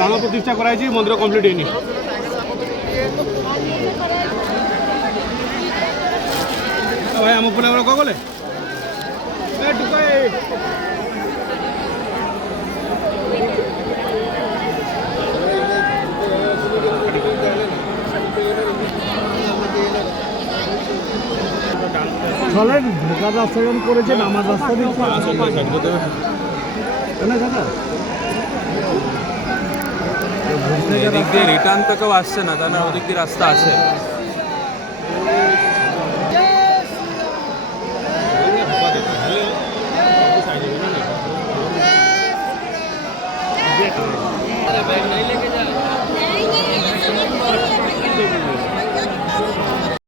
রাঙা প্রতিষ্ঠা করা হয়েছে মন্দির কমপ্লিট হয়নি ভাই আমার ফোনে আমরা কলে ঢোকার রাস্তা করেছেন আমার রাস্তা দিয়ে দাদা এদিক দিয়ে রিটার্ন তো আসছে না তাহলে ওদিক দিয়ে রাস্তা আছে।